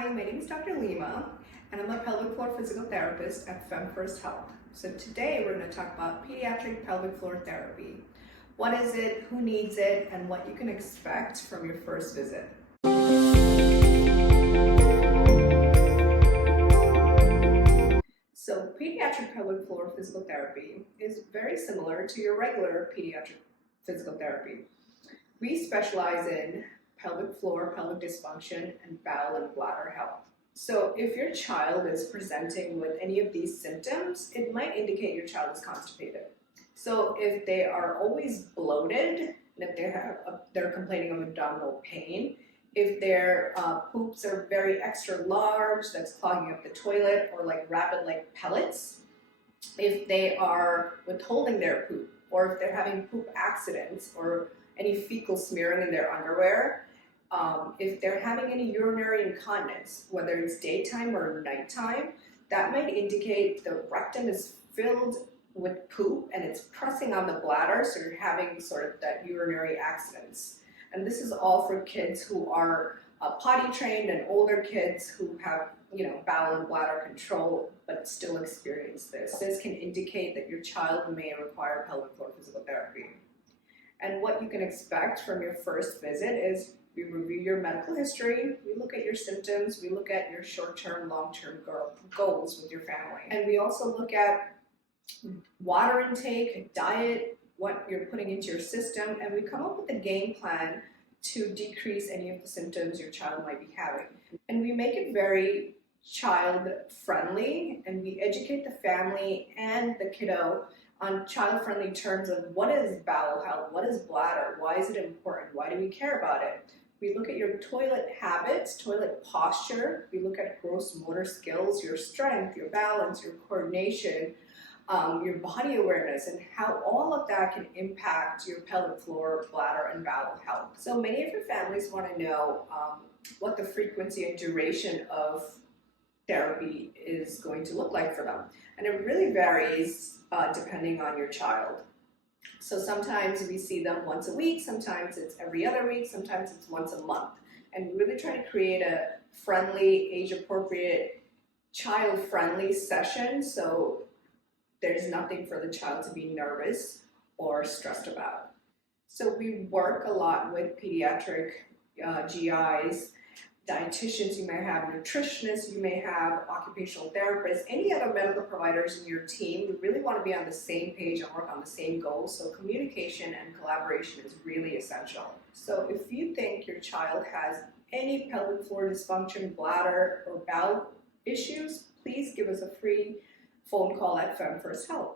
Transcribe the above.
Hi, my name is Dr. Lima, and I'm a pelvic floor physical therapist at FemFirstHealth. So today we're going to talk about pediatric pelvic floor therapy. What is it, who needs it, and what you can expect from your first visit. So pediatric pelvic floor physical therapy is very similar to your regular pediatric physical therapy. We specialize in pelvic floor, pelvic dysfunction, and bowel and bladder health. So if your child is presenting with any of these symptoms, it might indicate your child is constipated. So if they are always bloated, and if they're complaining of abdominal pain, if their poops are very extra large, that's clogging up the toilet, or like rabbit-like pellets, if they are withholding their poop, or if they're having poop accidents, or any fecal smearing in their underwear, if they're having any urinary incontinence, whether it's daytime or nighttime, that might indicate the rectum is filled with poop and it's pressing on the bladder, so you're having sort of that urinary accidents. And this is all for kids who are potty trained and older kids who have, bowel and bladder control but still experience this. This can indicate that your child may require pelvic floor physical therapy. And what you can expect from your first visit is we review your medical history, we look at your symptoms, we look at your short-term, long-term goals with your family. And we also look at water intake, diet, what you're putting into your system, and we come up with a game plan to decrease any of the symptoms your child might be having. And we make it very child-friendly, and we educate the family and the kiddo on child-friendly terms of what is bowel health, what is bladder, why is it important, why do we care about it. We look at your toilet habits, toilet posture, we look at gross motor skills, your strength, your balance, your coordination, your body awareness, and how all of that can impact your pelvic floor, bladder, and bowel health. So many of your families want to know what the frequency and duration of therapy is going to look like for them. And it really varies depending on your child. So sometimes we see them once a week, sometimes it's every other week, sometimes it's once a month. And we really try to create a friendly, age-appropriate, child-friendly session, so there's nothing for the child to be nervous or stressed about. So we work a lot with pediatric GIs, dietitians, you may have nutritionists, you may have occupational therapists, any other medical providers in your team. We really want to be on the same page and work on the same goals, so communication and collaboration is really essential. So if you think your child has any pelvic floor dysfunction, bladder, or bowel issues, please give us a free phone call at FemFirstHealth.